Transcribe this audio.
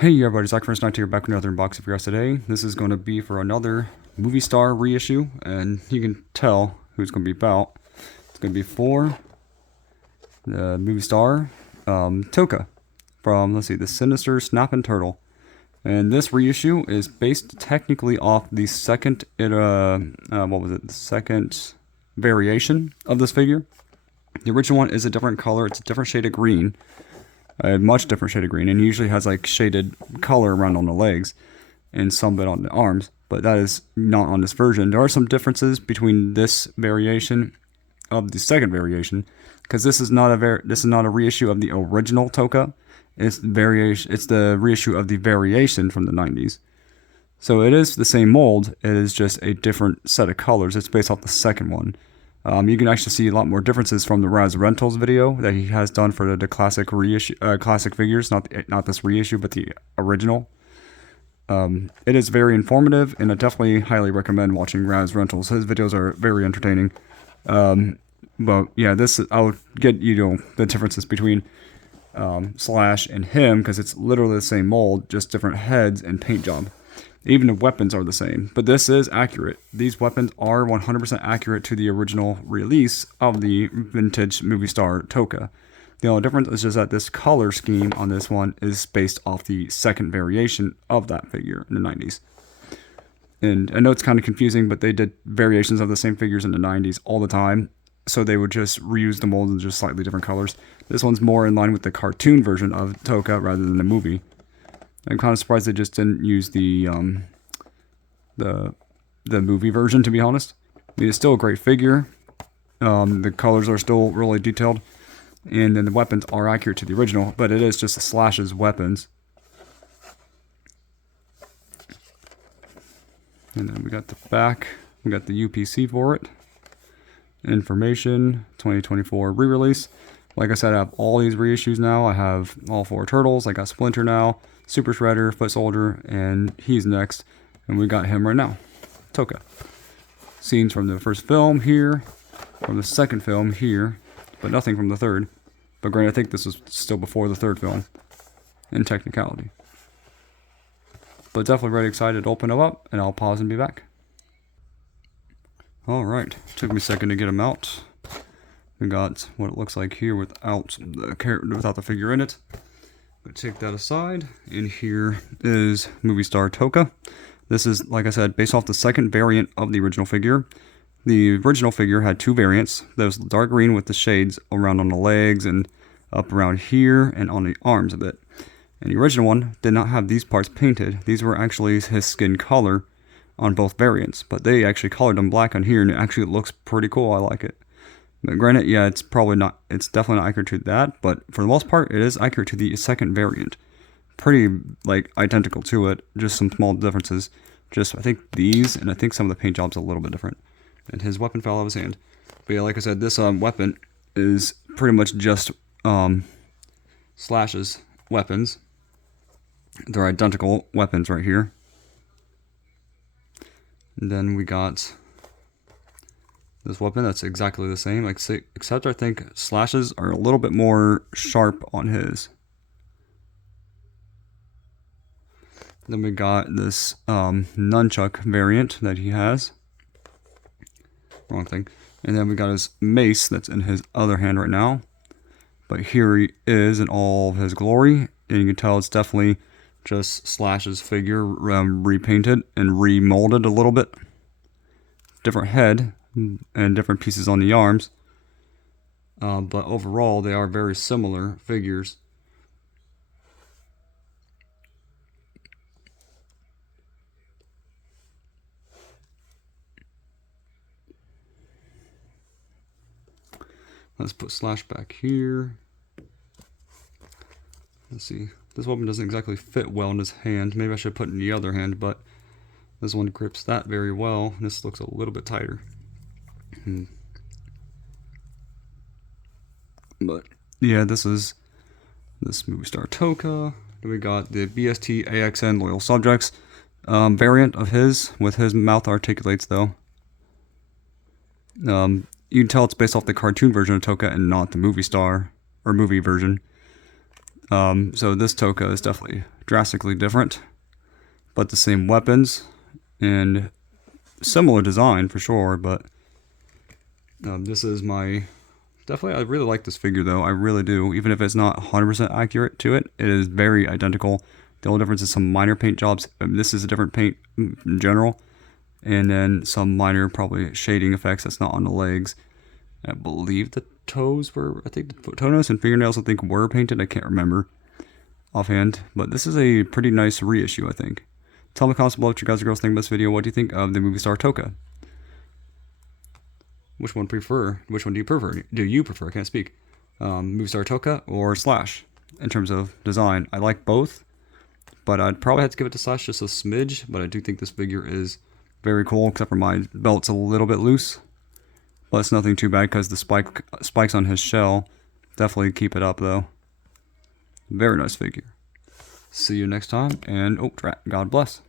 Hey everybody, Zach First Night here, back with another unboxing for you guys today. This is going to be for another Movie Star reissue, and you can tell who it's going to be about. It's going to be for the Movie Star Tokka from, let's see, the Sinister Snapping Turtle. And this reissue is based technically off the second, the second variation of this figure. The original one is a different color, it's a different shade of green. A much different shade of green, and usually has like shaded color around on the legs and some bit on the arms, but that is not on this version. There are some differences between this variation of the second variation, because this is not a reissue of the original Tokka. It's the reissue of the variation from the 90s. So it is the same mold, it is just a different set of colors. It's based off the second one. You can actually see a lot more differences from the Raz Rentals video that he has done for the classic reissue, classic figures, not this reissue, but the original. It is very informative, and I definitely highly recommend watching Raz Rentals. His videos are very entertaining. But yeah, I'll get the differences between Slash and him, because it's literally the same mold, just different heads and paint job. Even the weapons are the same, but this is accurate. These weapons are 100% accurate to the original release of the vintage Movie Star Tokka. The only difference is just that this color scheme on this one is based off the second variation of that figure in the 90s. And I know it's kind of confusing, but they did variations of the same figures in the 90s all the time, so they would just reuse the molds in just slightly different colors. This one's more in line with the cartoon version of Tokka rather than the movie. I'm kind of surprised they just didn't use the movie version, to be honest. I mean, it's still a great figure. The colors are still really detailed, and then the weapons are accurate to the original, but it is just Slash's weapons. And then we got the back. We got the UPC for it. Information, 2024 re-release. Like I said, I have all these reissues now. I have all 4 turtles. I got Splinter now, Super Shredder, Foot Soldier, and he's next. And we got him right now, Tokka. Scenes from the first film here, from the second film here, but nothing from the third. But granted, I think this was still before the third film, in technicality. But definitely very excited to open him up, and I'll pause and be back. Alright, took me a second to get him out. We got what it looks like here without the figure in it. But take that aside, and here is Movie Star Tokka. This is, like I said, based off the second variant of the original figure. The original figure had 2 variants. There was dark green with the shades around on the legs and up around here and on the arms a bit. And the original one did not have these parts painted. These were actually his skin color on both variants, but they actually colored them black on here, and it actually looks pretty cool. I like it. But granted, yeah, it's definitely not accurate to that, but for the most part, it is accurate to the second variant. Pretty, like, identical to it, just some small differences. Just, I think these, and I think some of the paint job's a little bit different. And his weapon fell out of his hand. But yeah, like I said, this weapon is pretty much just Slash's weapons. They're identical weapons right here. And then we got this weapon that's exactly the same, except I think Slash's are a little bit more sharp on his. Then we got this nunchuck variant that he has. Wrong thing. And then we got his mace that's in his other hand right now. But here he is in all of his glory, and you can tell it's definitely just Slash's figure repainted and remolded a little bit. Different head and different pieces on the arms, but overall they are very similar figures. Let's put Slash back here. Let's see. This weapon doesn't exactly fit well in his hand. Maybe I should put it in the other hand, but this one grips that very well. This looks a little bit tighter. But yeah, this is this Movie Star Tokka. Then we got the BST AXN Loyal Subjects variant of his, with his mouth articulates though. You can tell it's based off the cartoon version of Tokka and not the movie star or movie version. So this Tokka is definitely drastically different, but the same weapons and similar design for sure. But this is my definitely. I really like this figure though. I really do. Even if it's not 100% accurate to it, it is very identical. The only difference is some minor paint jobs. This is a different paint in general, and then some minor probably shading effects that's not on the legs. I believe the toes were, I think the toenails and fingernails I think were painted. I can't remember offhand, but this is a pretty nice reissue, I think. Tell me in the comments below what you guys and girls think of this video. What do you think of the Movie Star Tokka? Which one prefer? Which one do you prefer? Do you prefer? I can't speak. Movie Star Tokka or Slash in terms of design. I like both, but I'd probably have to give it to Slash just a smidge. But I do think this figure is very cool, except for my belt's a little bit loose. But it's nothing too bad because the spikes on his shell definitely keep it up though. Very nice figure. See you next time, and God bless.